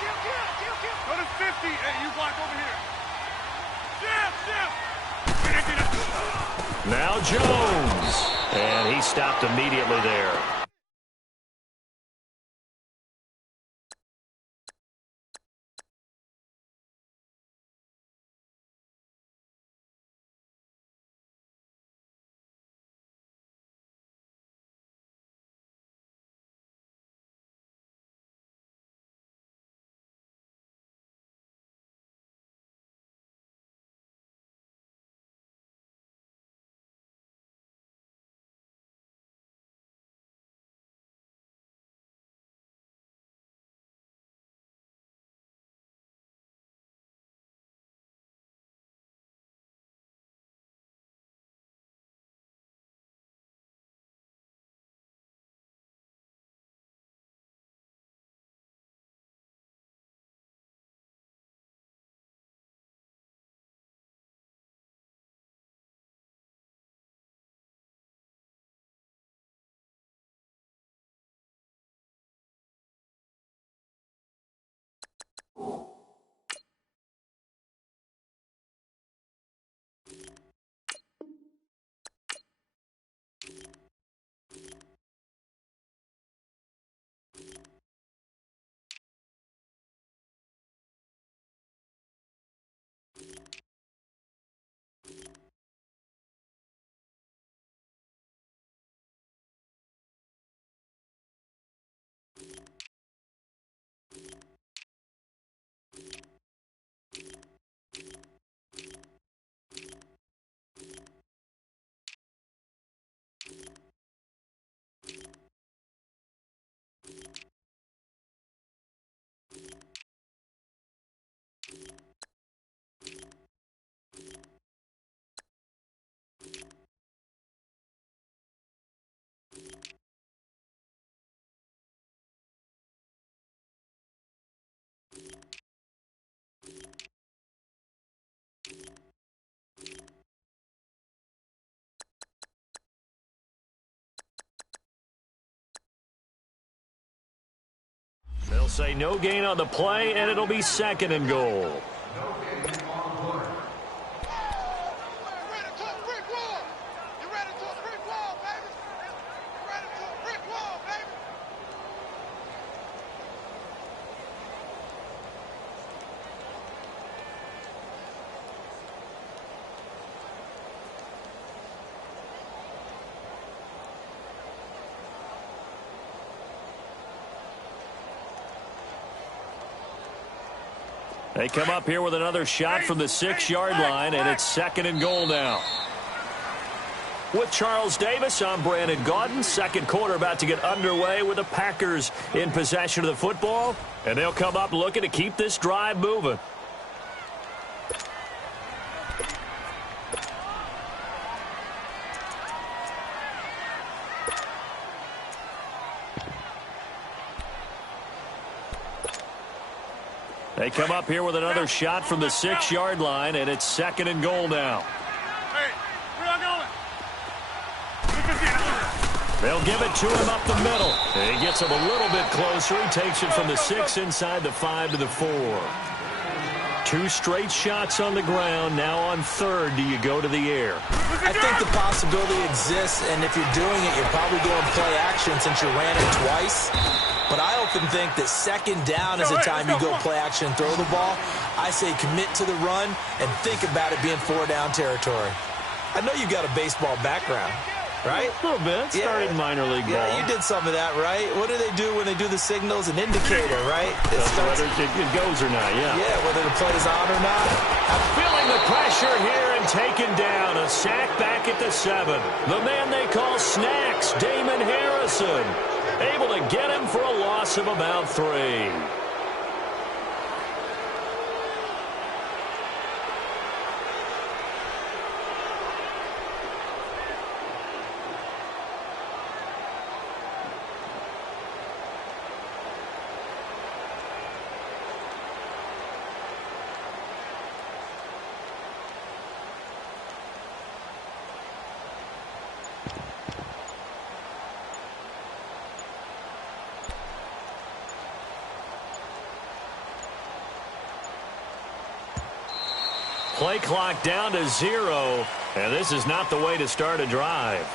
Go to 50. Hey, you block over here. Now Jones. And he stopped immediately there. They'll say no gain on the play, and it'll be 2nd and goal. They come up here with another shot from the 6-yard line, and it's 2nd and goal now. With Charles Davis, I'm Brandon Gaudin. Second quarter about to get underway with the Packers in possession of the football, and they'll come up looking to keep this drive moving. They come up here with another shot from the 6-yard line, and it's 2nd and goal now. Hey, where are going? They'll give it to him up the middle. And he gets him a little bit closer. He takes it from the 6 inside the 5 to the 4. 2 straight shots on the ground. Now on 3rd, do you go to the air? I think the possibility exists, and if you're doing it, you're probably going play action since you ran it twice. But I often think that 2nd down is the time you go play action and throw the ball. I say commit to the run and think about it being 4-down territory. I know you've got a baseball background, right? A little bit. Started minor league ball. Yeah, you did some of that, right? What do they do when they do the signals? An indicator, right? Whether it goes or not, yeah. Yeah, whether the play is on or not. Feeling the pressure here and taken down. A sack back at the 7. The man they call Snacks, Damon Harrison. Able to get him for a loss of about 3. play clock down to 0, and this is not the way to start a drive.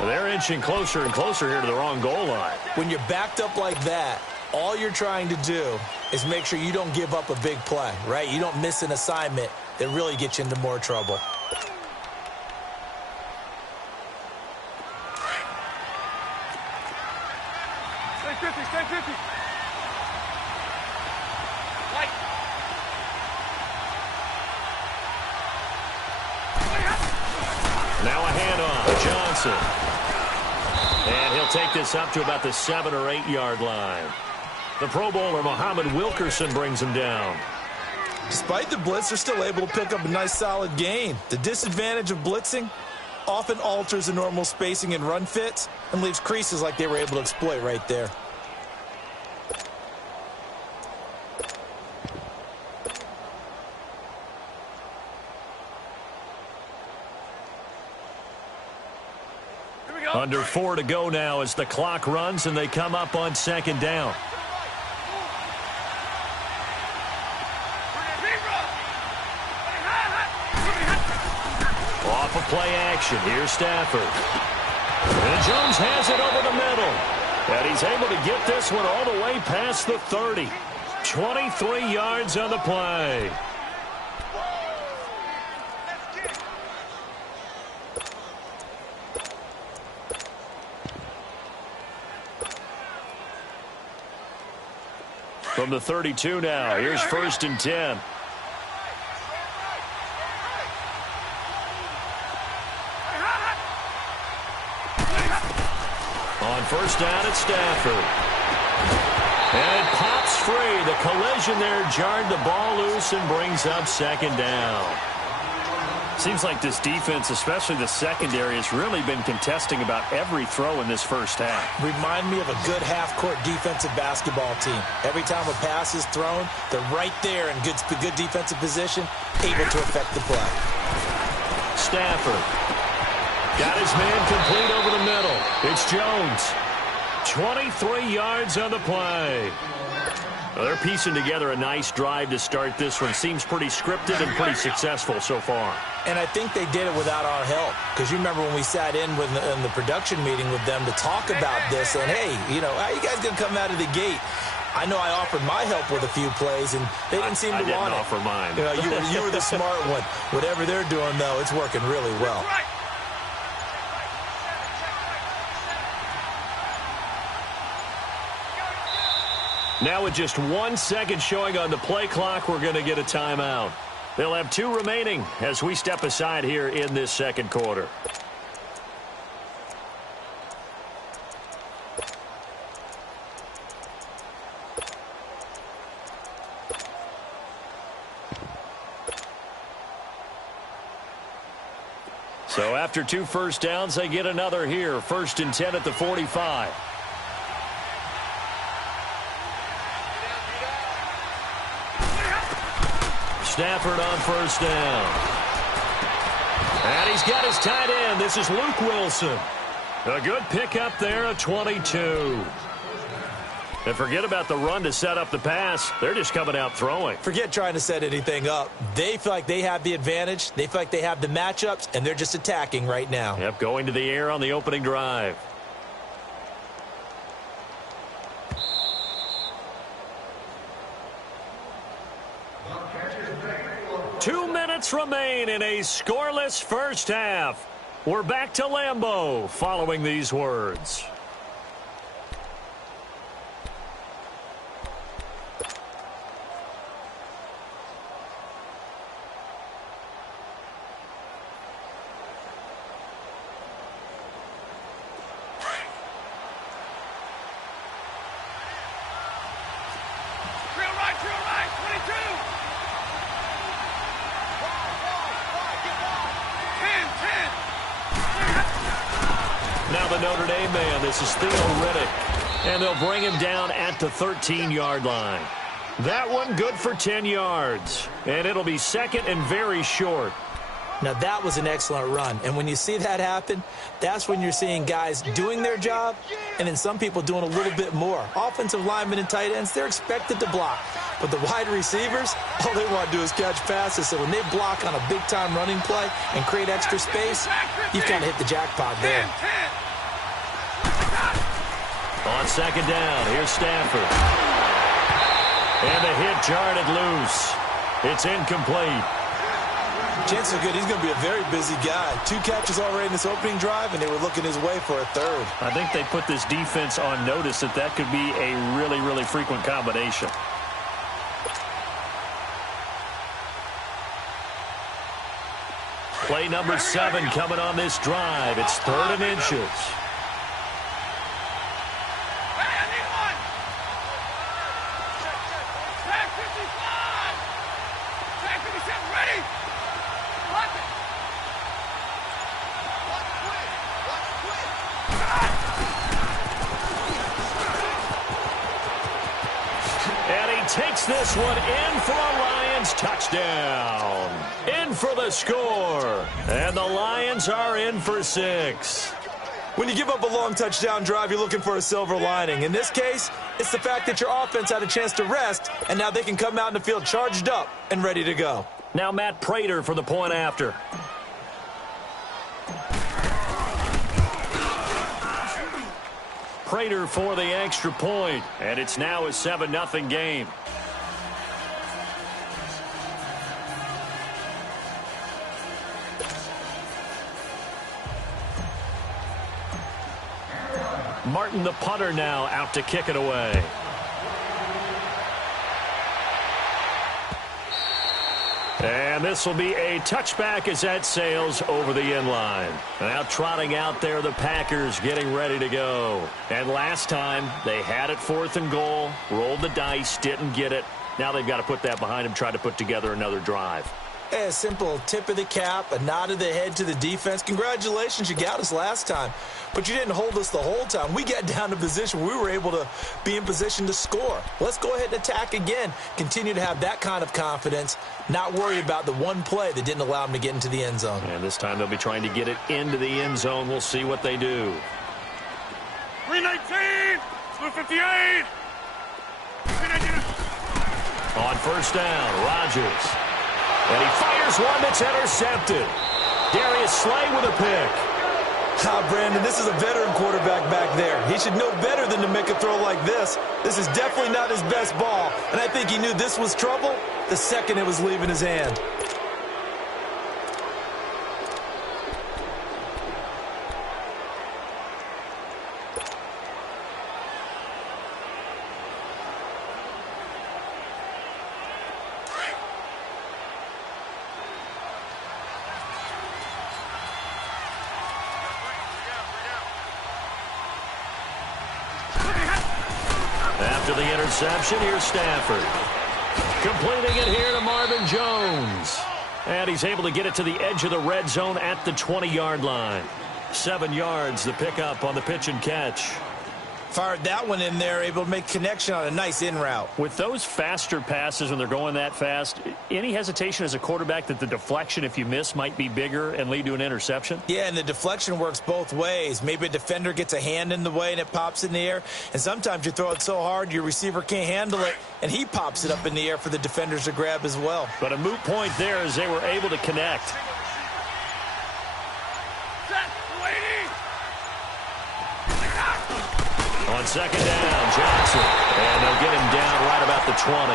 They're inching closer and closer here to the wrong goal line. When you're backed up like that, all you're trying to do is make sure you don't give up a big play, right? You don't miss an assignment that really gets you into more trouble. Stay 50, stay 50. Light. Now a handoff, Johnson. And he'll take this up to about the 7 or 8 yard line. The Pro Bowler Muhammad Wilkerson brings him down. Despite the blitz, they're still able to pick up a nice solid gain. The disadvantage of blitzing often alters the normal spacing and run fits and leaves creases like they were able to exploit right there. Under 4 to go now as the clock runs and they come up on 2nd down. Off of play action. Here's Stafford. And Jones has it over the middle. And he's able to get this one all the way past the 30. 23 yards on the play. From the 32 now, here's 1st and 10. On 1st down, it's Stafford. And it pops free. The collision there jarred the ball loose and brings up 2nd down. Seems like this defense, especially the secondary, has really been contesting about every throw in this first half. Remind me of a good half-court defensive basketball team. Every time a pass is thrown, they're right there in good defensive position, able to affect the play. Stafford. Got his man complete over the middle. It's Jones. 23 yards on the play. Well, they're piecing together a nice drive to start this one. Seems pretty scripted and pretty successful so far. And I think they did it without our help. Because you remember when we sat in the production meeting with them to talk about this, and hey, you know, how you guys going to come out of the gate? I know I offered my help with a few plays, and they didn't seem to want it. I didn't offer mine. You know, you were the smart one. Whatever they're doing, though, it's working really well. Now with just 1 second showing on the play clock, we're going to get a timeout. They'll have 2 remaining as we step aside here in this 2nd quarter. So after 2 first downs, they get another here. 1st and 10 at the 45. Stafford on 1st down. And he's got his tight end. This is Luke Wilson. A good pickup there at 22. And forget about the run to set up the pass. They're just coming out throwing. Forget trying to set anything up. They feel like they have the advantage. They feel like they have the matchups, and they're just attacking right now. Yep, going to the air on the opening drive. Remain in a scoreless first half. We're back to Lambeau following these words. Drill right, 22. 10. Now the Notre Dame man, this is stl63136's. And they'll bring him down at the 13-yard line. That one good for 10 yards. And it'll be second and very short. Now, that was an excellent run. And when you see that happen, that's when you're seeing guys doing their job and then some people doing a little bit more. Offensive linemen and tight ends, they're expected to block. But the wide receivers, all they want to do is catch passes. So when they block on a big-time running play and create extra space, you've kind of hit the jackpot there. On second down, here's Stafford. And the hit jarred it loose. It's incomplete. Chances are good he's going to be a very busy guy. 2 catches already in this opening drive, and they were looking his way for a third. I think they put this defense on notice that could be a really, really frequent combination. Play number 7 coming on this drive. It's 3rd and inches. Takes this one in for a Lions touchdown. In for the score. And the Lions are in for 6. When you give up a long touchdown drive, you're looking for a silver lining. In this case, it's the fact that your offense had a chance to rest, and now they can come out in the field charged up and ready to go. Now Matt Prater for the point after. Prater for the extra point, and it's now a 7-0 game. Martin, the punter, now out to kick it away. And this will be a touchback as that sails over the end line. Now trotting out there, the Packers getting ready to go. And last time, they had it 4th and goal, rolled the dice, didn't get it. Now they've got to put that behind them, try to put together another drive. A simple tip of the cap, a nod of the head to the defense. Congratulations, you got us last time. But you didn't hold us the whole time. We got down to position. We were able to be in position to score. Let's go ahead and attack again. Continue to have that kind of confidence. Not worry about the one play that didn't allow them to get into the end zone. And this time they'll be trying to get it into the end zone. We'll see what they do. 319, 258. On first down, Rodgers. And he fires one that's intercepted. Darius Slay with a pick. Brandon, this is a veteran quarterback back there. He should know better than to make a throw like this. This is definitely not his best ball. And I think he knew this was trouble the second it was leaving his hand. After the interception, here's Stafford. Completing it here to Marvin Jones. And he's able to get it to the edge of the red zone at the 20-yard line. 7 yards, the pickup on the pitch and catch. Fired that one in there, able to make connection on a nice in route. With those faster passes when they're going that fast, any hesitation as a quarterback that the deflection, if you miss, might be bigger and lead to an interception? Yeah, and the deflection works both ways. Maybe a defender gets a hand in the way and it pops in the air. And sometimes you throw it so hard your receiver can't handle it, and he pops it up in the air for the defenders to grab as well. But a moot point there as they were able to connect. On second down, Johnson. And they'll get him down right about the 20.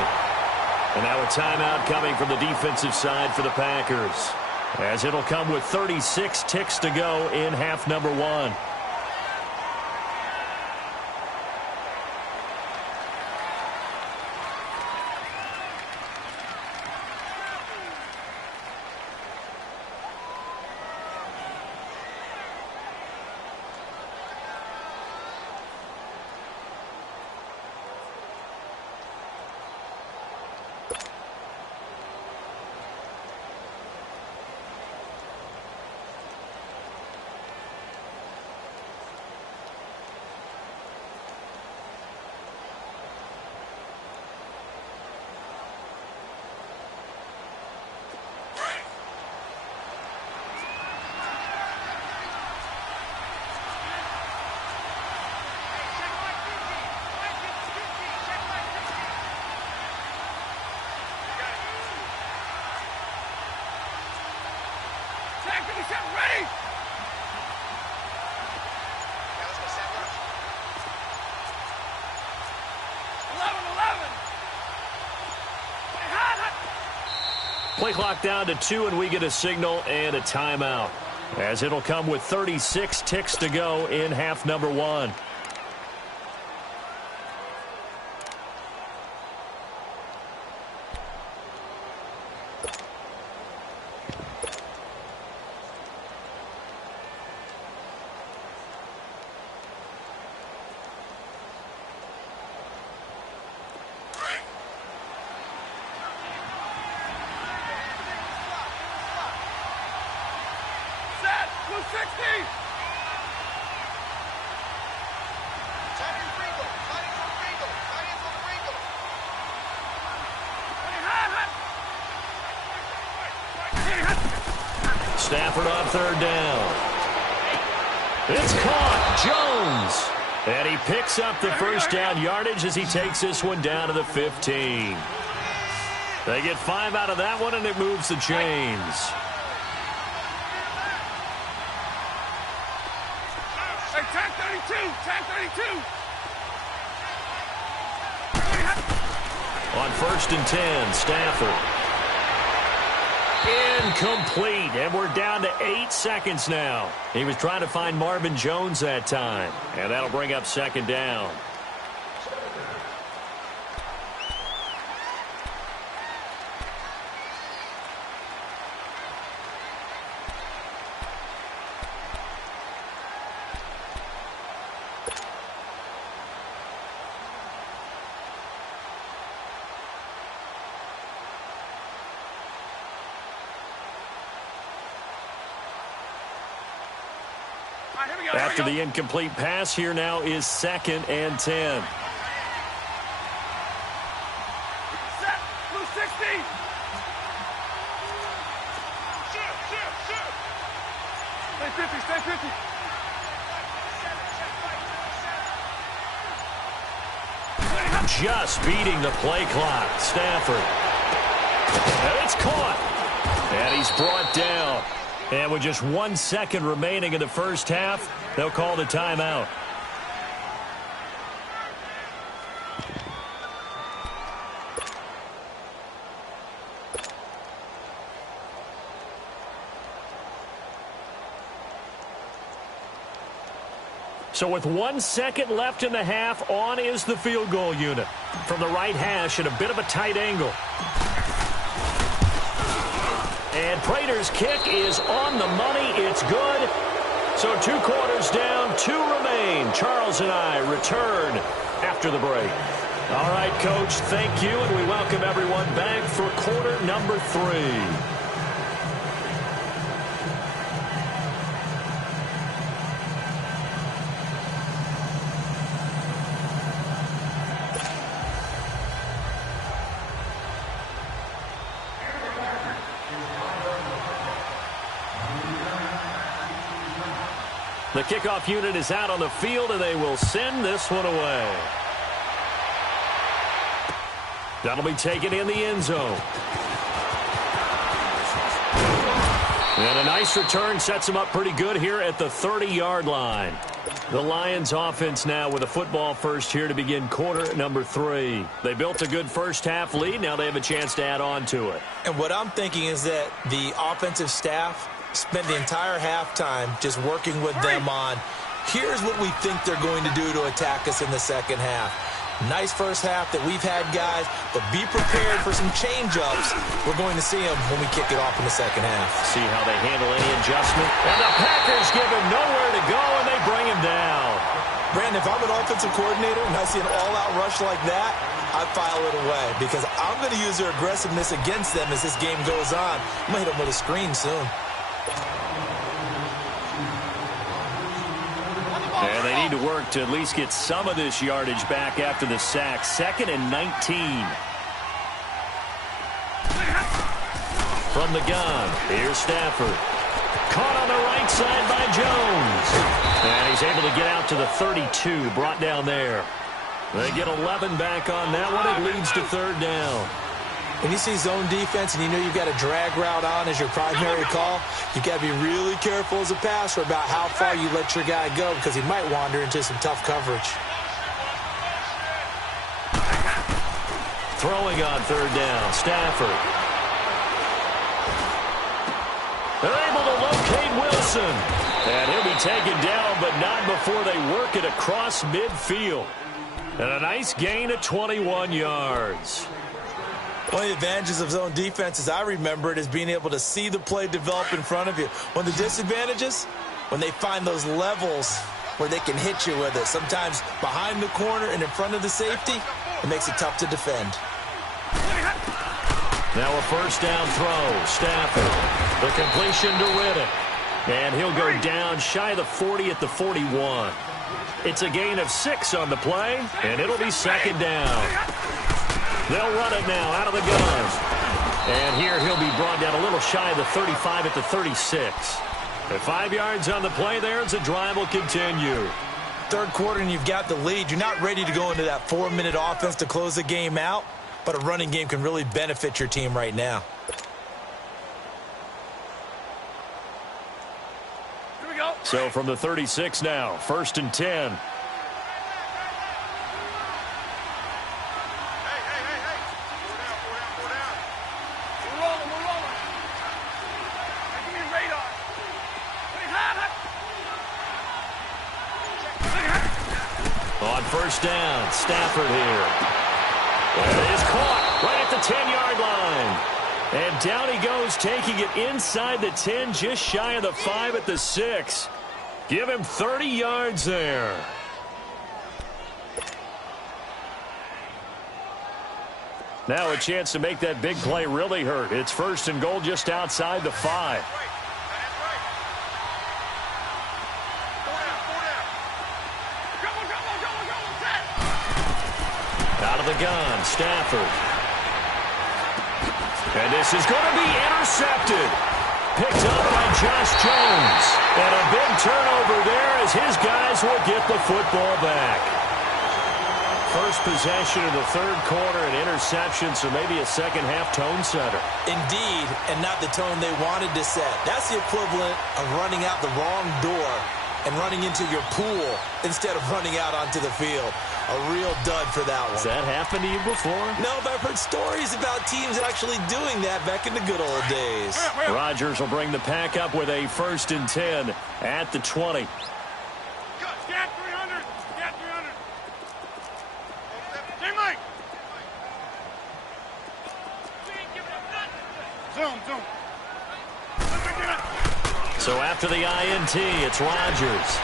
And now a timeout coming from the defensive side for the Packers, as it'll come with 36 ticks to go in half number 1. Ready. Let's go, Sam. 11. Play clock down to 2, and we get a signal and a timeout, as it'll come with 36 ticks to go in half number 1. Stafford on third down. It's caught. Jones. And he picks up the first down yardage as he takes this one down to the 15. They get 5 out of that one, and it moves the chains. Hey, tag 32. Tag 32. On 1st and 10, Stafford. Incomplete, and we're down to 8 seconds now. He was trying to find Marvin Jones that time, and that'll bring up 2nd down. After the incomplete pass, here now is 2nd and 10. Set. Blue 60. Shoot. Stay 50. Stay 50. Just beating the play clock. Stafford. And it's caught. And he's brought down. And with just 1 second remaining in the first half, they'll call the timeout. So with 1 second left in the half, on is the field goal unit. From the right hash at a bit of a tight angle. And Prater's kick is on the money. It's good. So 2 quarters down, 2 remain. Charles and I return after the break. All right, Coach, thank you, and we welcome everyone back for quarter number 3. The kickoff unit is out on the field, and they will send this one away. That'll be taken in the end zone. And a nice return sets them up pretty good here at the 30-yard line. The Lions offense now with a football first here to begin quarter number 3. They built a good first half lead. Now they have a chance to add on to it. And what I'm thinking is that the offensive staff spent the entire halftime just working with them on, here's what we think they're going to do to attack us in the second half. Nice first half that we've had, guys, but be prepared for some change-ups. We're going to see them when we kick it off in the second half. See how they handle any adjustment. And the Packers give him nowhere to go, and they bring him down. Brandon, if I'm an offensive coordinator and I see an all-out rush like that, I file it away because I'm going to use their aggressiveness against them as this game goes on. I'm going to hit them with a screen soon. And they need to work to at least get some of this yardage back after the sack. 2nd and 19. From the gun, here's Stafford. Caught on the right side by Jones. And he's able to get out to the 32, brought down there. They get 11 back on that one. It leads to 3rd down. When you see zone defense and you know you've got a drag route on as your primary call, you've got to be really careful as a passer about how far you let your guy go because he might wander into some tough coverage. Throwing on third down, Stafford. They're able to locate Wilson. And he'll be taken down, but not before they work it across midfield. And a nice gain of 21 yards. One of the advantages of zone defense, as I remember it, is being able to see the play develop in front of you. One of the disadvantages, when they find those levels where they can hit you with it, sometimes behind the corner and in front of the safety, it makes it tough to defend. Now a first down throw. Stafford. The completion to Riddick. And he'll go down shy of the 40 at the 41. It's a gain of 6 on the play, and it'll be second down. They'll run it now out of the gun. And here he'll be brought down a little shy of the 35 at the 36. At 5 yards on the play there as the drive will continue. Third quarter and you've got the lead. You're not ready to go into that 4-minute offense to close the game out, but a running game can really benefit your team right now. Here we go. So from the 36 now, 1st and 10. Hey. Four down. We're rolling. Hey, give me a radar. On first down, Stafford here. And it is caught right at the 10-yard line. And down he goes, taking it inside the 10, just shy of the 5 at the 6. Give him 30 yards there. Now a chance to make that big play really hurt. It's 1st and goal just outside the 5. Out of the gun, Stafford. And this is going to be intercepted. Picked up by Josh Jones. And a big turnover there as his guys will get the football back. First possession of the third quarter, an interception, so maybe a second-half tone setter. Indeed, and not the tone they wanted to set. That's the equivalent of running out the wrong door and running into your pool instead of running out onto the field. A real dud for that one. Has that happened to you before? No, but I've heard stories about teams actually doing that back in the good old days. Rodgers will bring the pack up with a 1st and 10 at the 20. Scat 300. Scat 300. Hey, Mike. Zoom. So after the INT, it's Rodgers.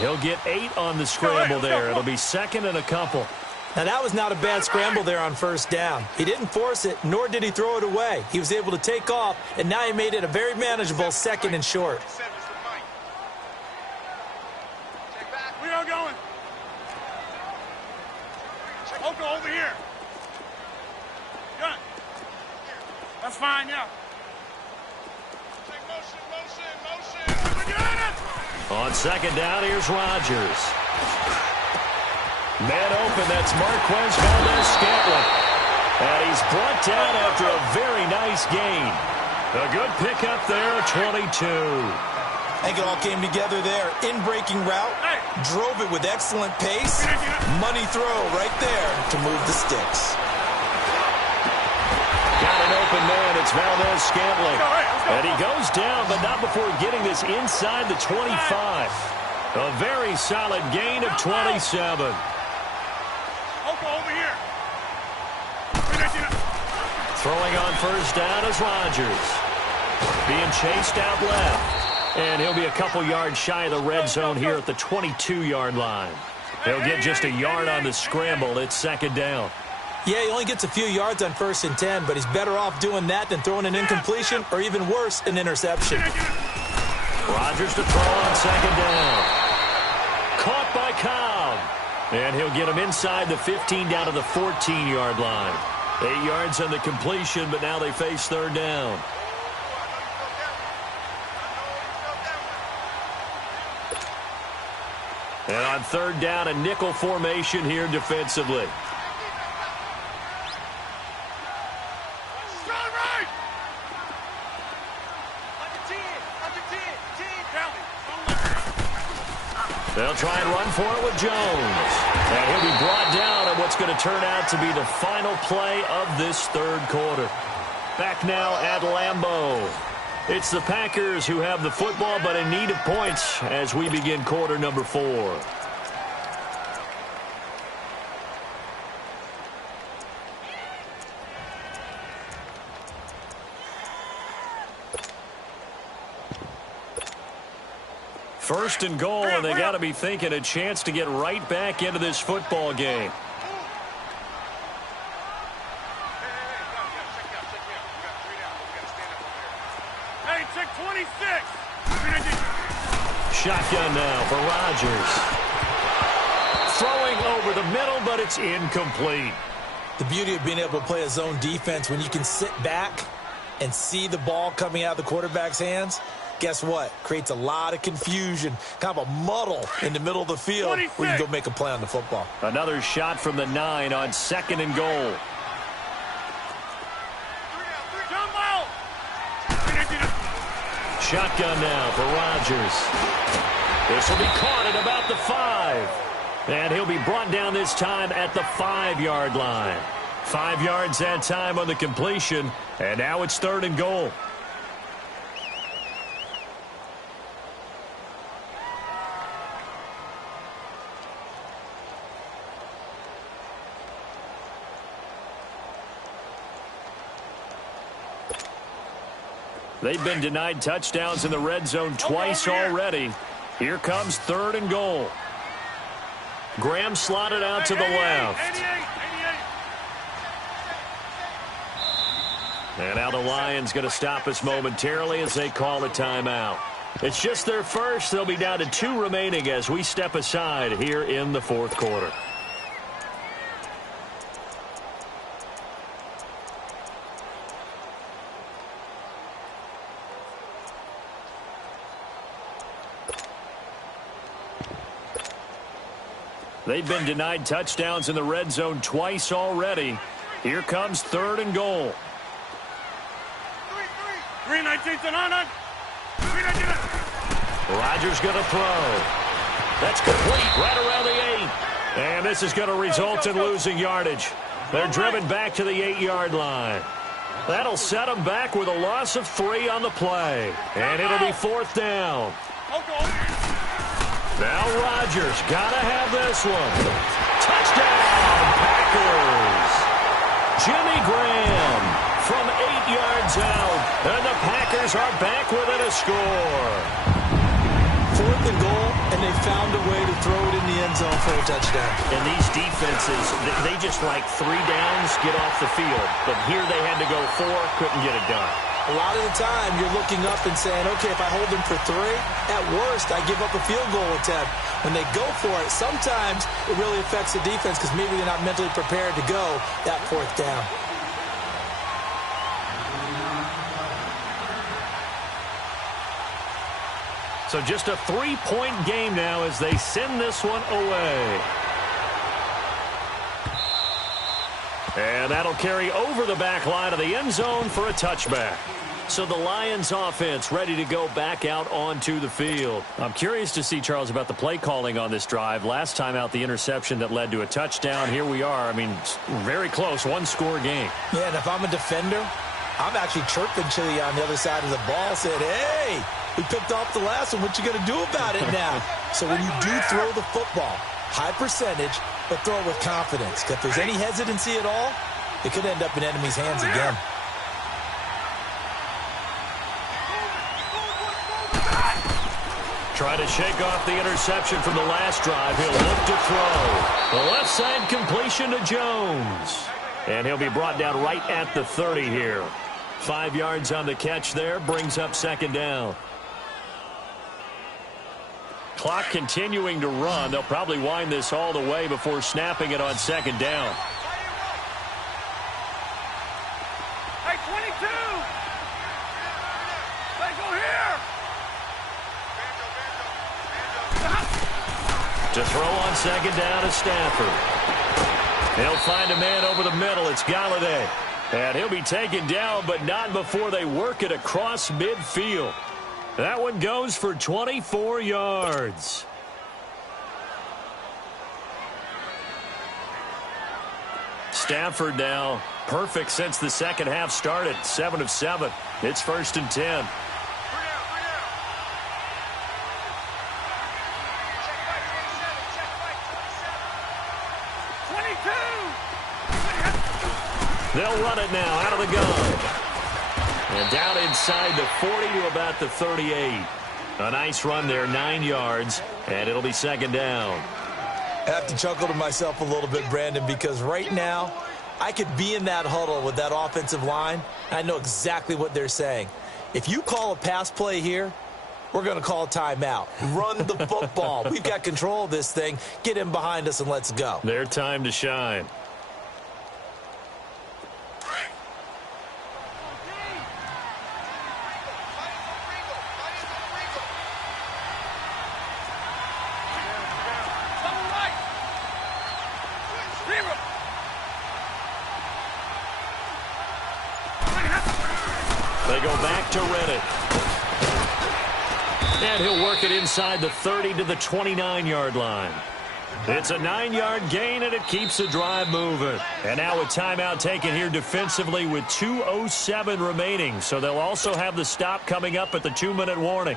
He'll get 8 on the scramble there. It'll be 2nd and a couple. Now, that was not a bad scramble there on first down. He didn't force it, nor did he throw it away. He was able to take off, and now he made it a very manageable 2nd and short. We are going. Oko, over here. Gun. That's fine, yeah. On second down, here's Rodgers. Man open, that's Marquez Valdez-Scantling. And he's brought down after a very nice gain. A good pickup there, 22. I think it all came together there. In-breaking route, drove it with excellent pace. Money throw right there to move the sticks. Got an open man, it's Valdez-Scantling. And he goes down, but not before getting this inside the 25. A very solid gain of 27. Over here. Throwing on first down is Rodgers. Being chased out left. And he'll be a couple yards shy of the red zone here at the 22-yard line. He'll get just a yard on the scramble. It's 2nd down. Yeah, he only gets a few yards on 1st and 10, but he's better off doing that than throwing an incompletion or even worse, an interception. Rodgers to throw on 2nd down. Caught by Cobb. And he'll get him inside the 15 down to the 14-yard line. 8 yards on the completion, but now they face 3rd down. And on third down, a nickel formation here defensively. They'll try and run for it with Jones. And he'll be brought down at what's going to turn out to be the final play of this third quarter. Back now at Lambeau. It's the Packers who have the football, but in need of points as we begin quarter number 4. First and goal, and they got to be thinking a chance to get right back into this football game. Hey, check 26. Shotgun now for Rodgers. Throwing over the middle, but it's incomplete. The beauty of being able to play a zone defense when you can sit back and see the ball coming out of the quarterback's hands. Guess what? Creates a lot of confusion, kind of a muddle in the middle of the field 26. where you can go make a play on the football. Another shot from the 9 on second and goal. Shotgun now for Rodgers. This will be caught at about the 5. And he'll be brought down this time at the 5-yard line. 5 yards that time on the completion. And now it's third and goal. They've been denied touchdowns in the red zone twice already. Here comes third and goal. Graham slotted out to the left. And now the Lions going to stop us momentarily as they call a timeout. It's just their first. They'll be down to 2 remaining as we step aside here in the fourth quarter. They've been denied touchdowns in the red zone twice already. Here comes third and goal. 3-19 on. Rodgers going to throw. That's complete right around the 8. And this is going to result in losing yardage. They're driven back to the 8-yard line. That'll set them back with a loss of 3 on the play. And it'll be fourth down. Now Rodgers got to have this one. Touchdown, Packers. Jimmy Graham from 8 yards out. And the Packers are back within a score. Fourth and goal, and they found a way to throw it in the end zone for a touchdown. And these defenses, they just like 3 downs, get off the field. But here they had to go 4, couldn't get it done. A lot of the time, you're looking up and saying, okay, if I hold them for 3, at worst, I give up a field goal attempt. When they go for it, sometimes it really affects the defense because maybe they're not mentally prepared to go that fourth down. So just a 3-point game now as they send this one away. And that'll carry over the back line of the end zone for a touchback. So the Lions offense ready to go back out onto the field. I'm curious to see, Charles, about the play calling on this drive. Last time out, the interception that led to a touchdown. Here we are. I mean, very close, 1-score game. Yeah, and if I'm a defender, I'm actually chirping Chili on the other side of the ball, saying, hey, we picked off the last one. What you going to do about it now? So when you do throw the football, high percentage, but throw it with confidence. If there's any hesitancy at all, it could end up in enemy's hands again. Try to shake off the interception from the last drive. He'll look to throw. The left side completion to Jones. And he'll be brought down right at the 30 here. 5 yards on the catch there. Brings up second down. Clock continuing to run. They'll probably wind this all the way before snapping it on second down. Hey, 22! Hey, go here! To throw on second down is Stafford. He'll find a man over the middle. It's Galladay. And he'll be taken down, but not before they work it across midfield. That one goes for 24 yards. Stafford now perfect since the second half started. 7 of 7. It's 1st and 10. They'll run it now out of the gun. And down inside the 40 to about the 38. A nice run there, 9 yards, and it'll be second down. I have to chuckle to myself a little bit, Brandon, because right now I could be in that huddle with that offensive line. I know exactly what they're saying. If you call a pass play here, we're going to call a timeout. Run the football. We've got control of this thing. Get in behind us and let's go. Their time to shine. They go back to Reddick. And he'll work it inside the 30 to the 29-yard line. It's a 9-yard gain, and it keeps the drive moving. And now a timeout taken here defensively with 2:07 remaining. So they'll also have the stop coming up at the 2-minute warning.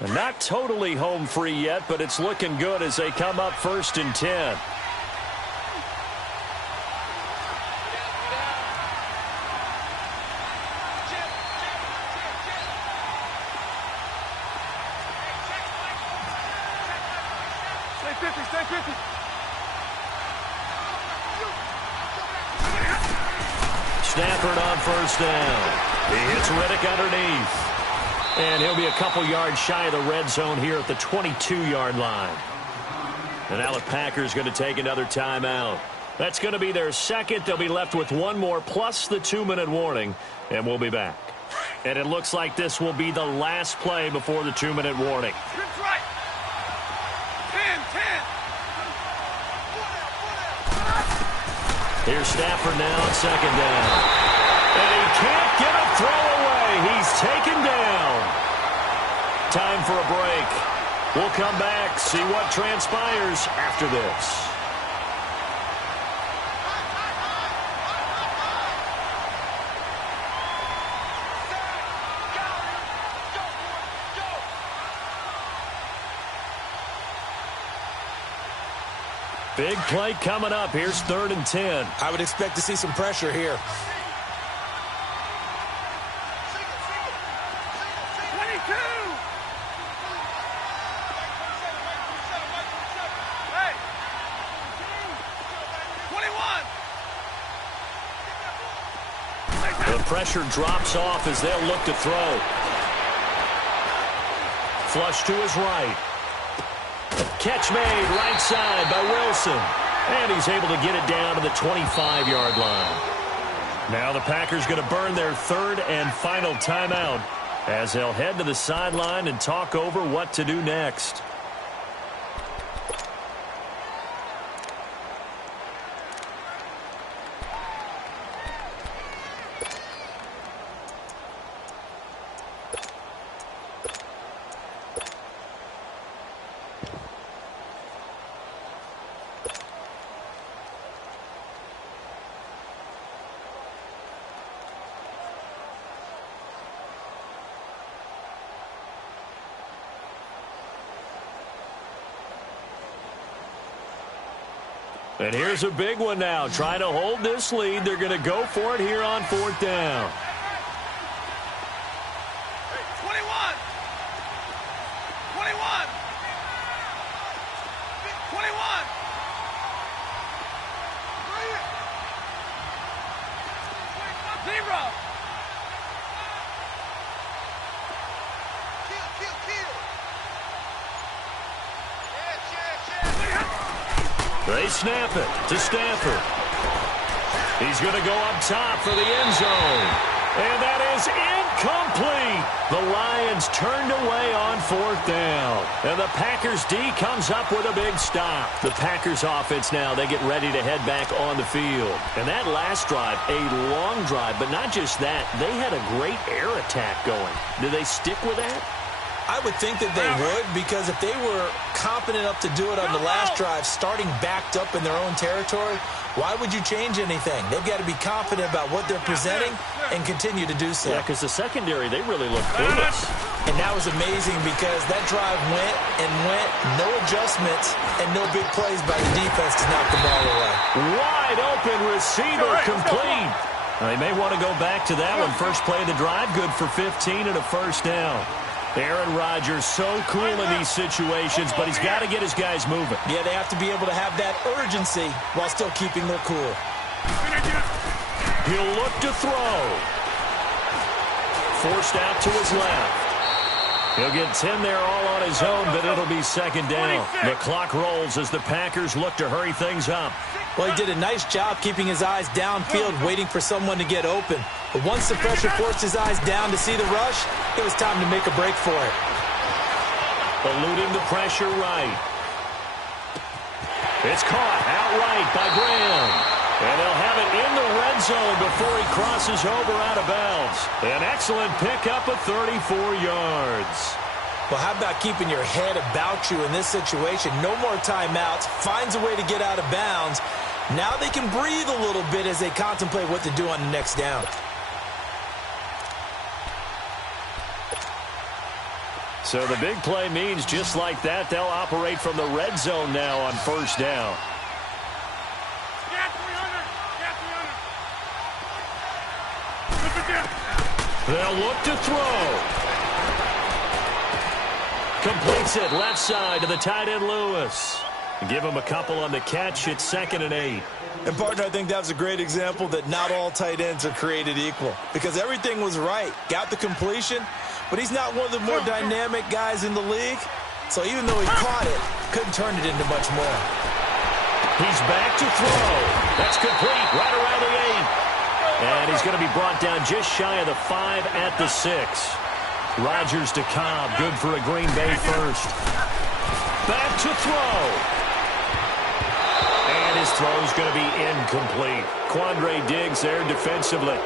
And not totally home free yet, but it's looking good as they come up 1st and 10. Stafford on 1st down. He hits Reddick underneath. And he'll be a couple yards shy of the red zone here at the 22-yard line. And now the Packers going to take another timeout. That's going to be their second. They'll be left with one more plus the 2-minute warning. And we'll be back. And it looks like this will be the last play before the 2-minute warning. That's right. 10. Here's Stafford now on second down. And he can't get a throw away. He's taken down. Time for a break. We'll come back, see what transpires after this. Big play coming up. Here's 3rd and 10. I would expect to see some pressure here. 22. Hey. 21. The pressure drops off as they'll look to throw. Flush to his right. Catch made right side by Wilson. And he's able to get it down to the 25-yard line. Now the Packers going to burn their 3rd and final timeout as they'll head to the sideline and talk over what to do next. And here's a big one now. Trying to hold this lead. They're going to go for it here on 4th down. 21. 21. 21. Zero. They snap it to Stafford. He's going to go up top for the end zone. And that is incomplete. The Lions turned away on 4th down. And the Packers D comes up with a big stop. The Packers offense now, they get ready to head back on the field. And that last drive, a long drive, but not just that. They had a great air attack going. Do they stick with that? I would think that they would, because if they were confident enough to do it on the last drive, starting backed up in their own territory, why would you change anything? They've got to be confident about what they're presenting and continue to do so. Yeah, because the secondary, they really look clueless. And that was amazing because that drive went and went, no adjustments, and no big plays by the defense to knock the ball away. Wide open receiver complete. They may want to go back to that one. First play of the drive, good for 15 and a first down. Aaron Rodgers so cool in these situations, but he's got to get his guys moving. Yeah, they have to be able to have that urgency while still keeping their cool. He'll look to throw. Forced out to his left. He'll get 10 there all on his own, but it'll be second down. The clock rolls as the Packers look to hurry things up. Well, he did a nice job keeping his eyes downfield, waiting for someone to get open. But once the pressure forced his eyes down to see the rush, it was time to make a break for it. Eluding the pressure right. It's caught outright by Graham. And they'll have it in the red zone before he crosses over out of bounds. An excellent pickup of 34 yards. Well, how about keeping your head about you in this situation? No more timeouts. Finds a way to get out of bounds. Now they can breathe a little bit as they contemplate what to do on the next down. So the big play means just like that, they'll operate from the red zone now on first down. They'll look to throw. Completes it left side to the tight end Lewis. Give him a couple on the catch. It's 2nd and 8. And, partner, I think that's a great example that not all tight ends are created equal, because everything was right. Got the completion, but he's not one of the more dynamic guys in the league. So even though he caught it, couldn't turn it into much more. He's back to throw. That's complete right around the 8. And he's going to be brought down just shy of the 5 at the 6. Rodgers to Cobb, good for a Green Bay first. Back to throw. And his throw's going to be incomplete. Quandre Diggs there defensively.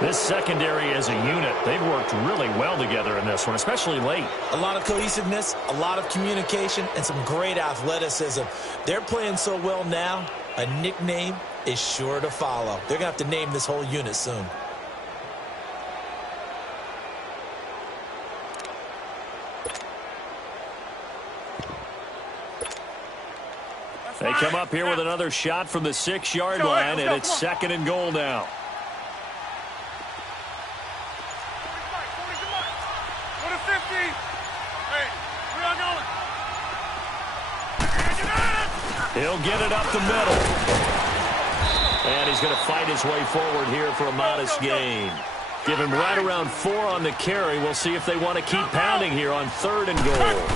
This secondary as a unit, they've worked really well together in this one, especially late. A lot of cohesiveness, a lot of communication, and some great athleticism. They're playing so well now, a nickname is sure to follow. They're going to have to name this whole unit soon. They come up here with another shot from the 6-yard line, and it's 2nd and goal now. He'll get it up the middle. And he's going to fight his way forward here for a modest gain. Give him right around 4 on the carry. We'll see if they want to keep pounding here on 3rd and goal.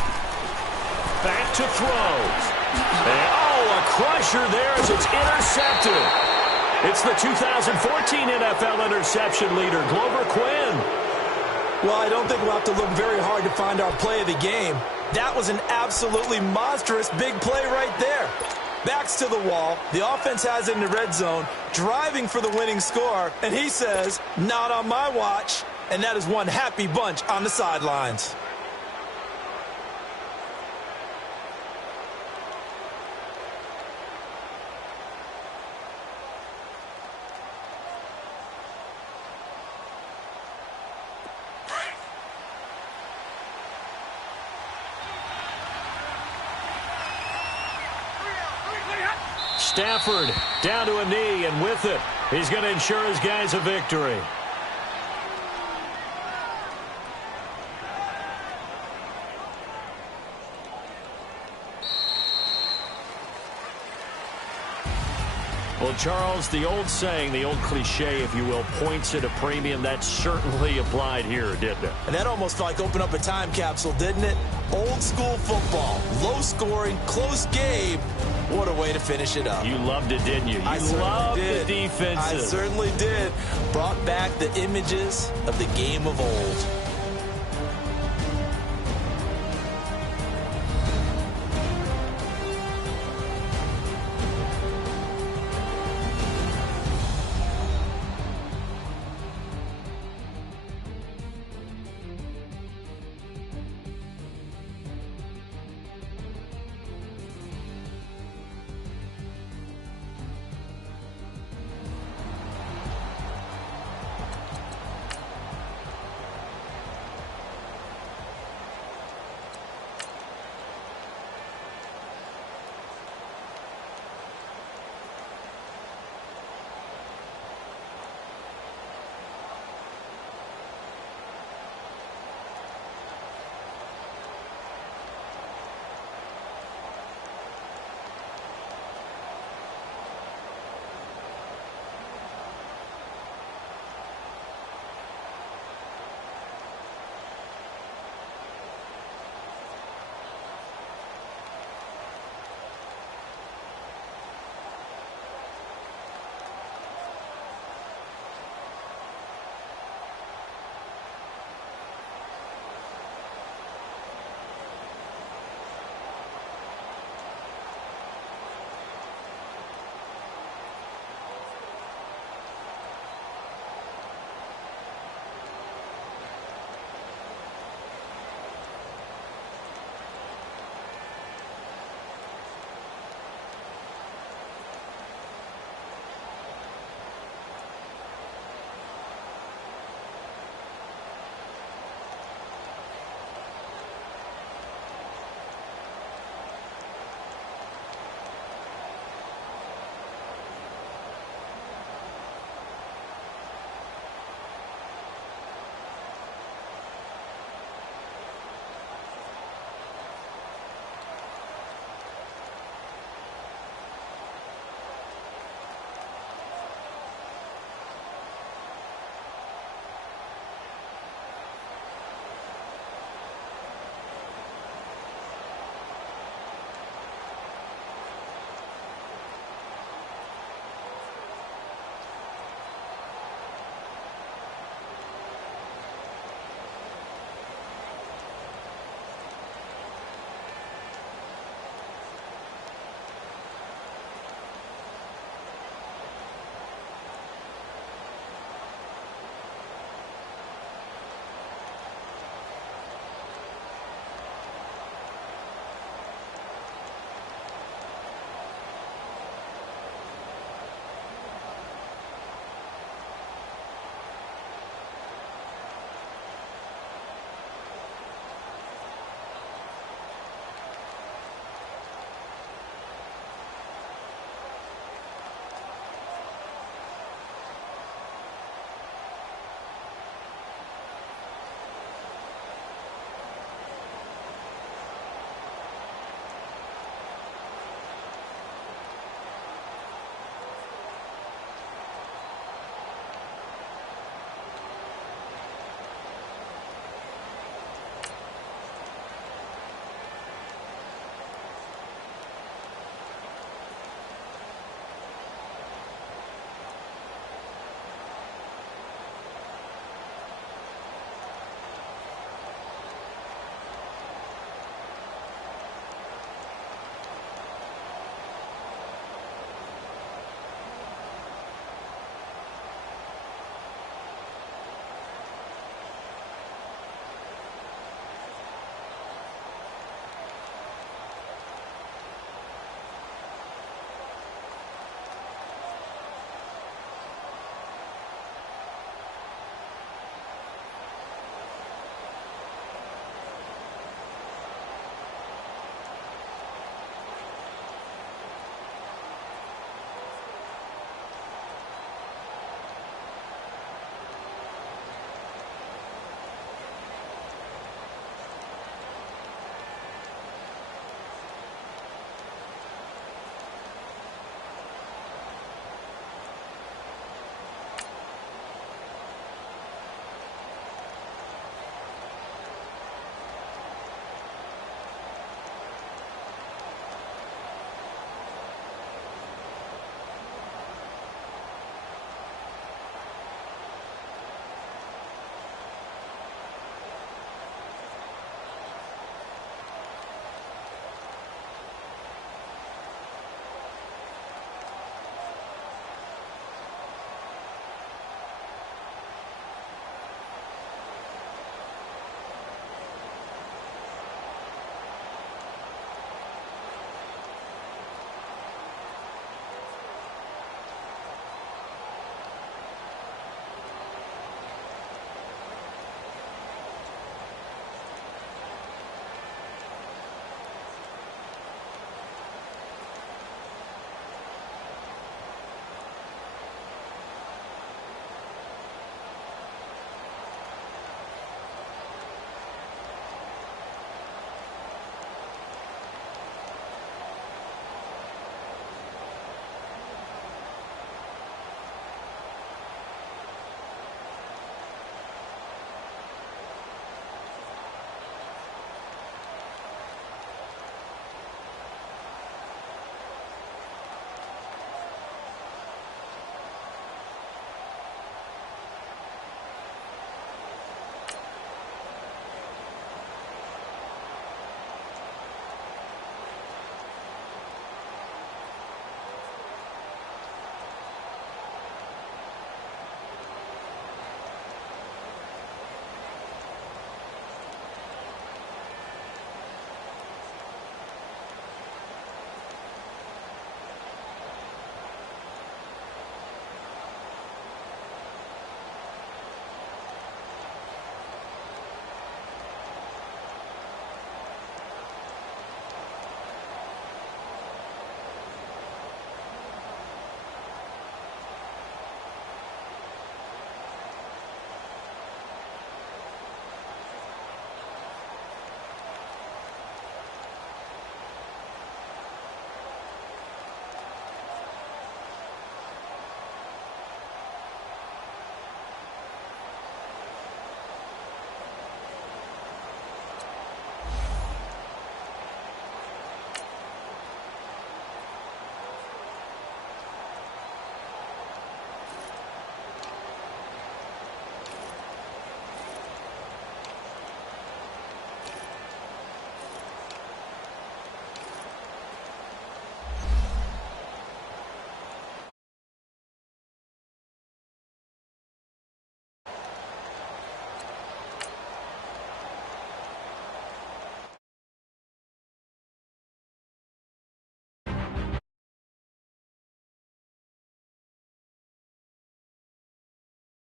Back to throw. And, a crusher there as it's intercepted. It's the 2014 NFL interception leader, Glover Quinn. Well, I don't think we'll have to look very hard to find our play of the game. That was an absolutely monstrous big play right there. Backs to the wall. The offense has it in the red zone, driving for the winning score. And he says, not on my watch. And that is one happy bunch on the sidelines. Stafford down to a knee, and with it, he's going to ensure his guys a victory. Well, Charles, the old saying, the old cliche, if you will, points at a premium, that certainly applied here, didn't it? And that almost like opened up a time capsule, didn't it? Old school football, low scoring, close game. What a way to finish it up. You loved it, didn't you? You loved the defenses. I certainly did. Brought back the images of the game of old.